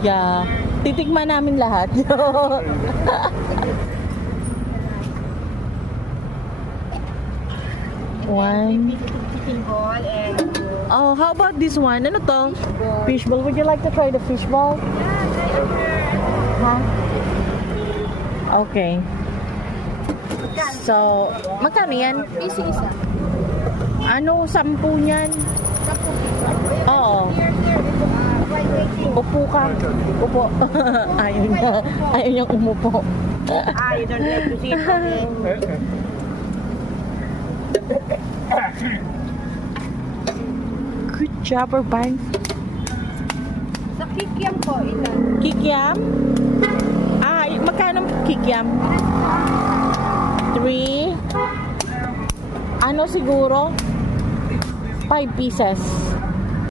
Yeah. Titikman namin lahat. One. Chicken ball and Oh, how about this one? Ano to? Fishball. Would you like to try the fishball? Huh? Okay. So, magkano yan? piso isa. Ano, 10 niyan? Oo. Upo ka. Upo. Ayaw niya. Ayaw niyang umupo. You don't like to see it. Good job, Urban. Sa kikiam po, ilan? Kikiam? Magkano kikiam? 3. Ano siguro? 5 pieces.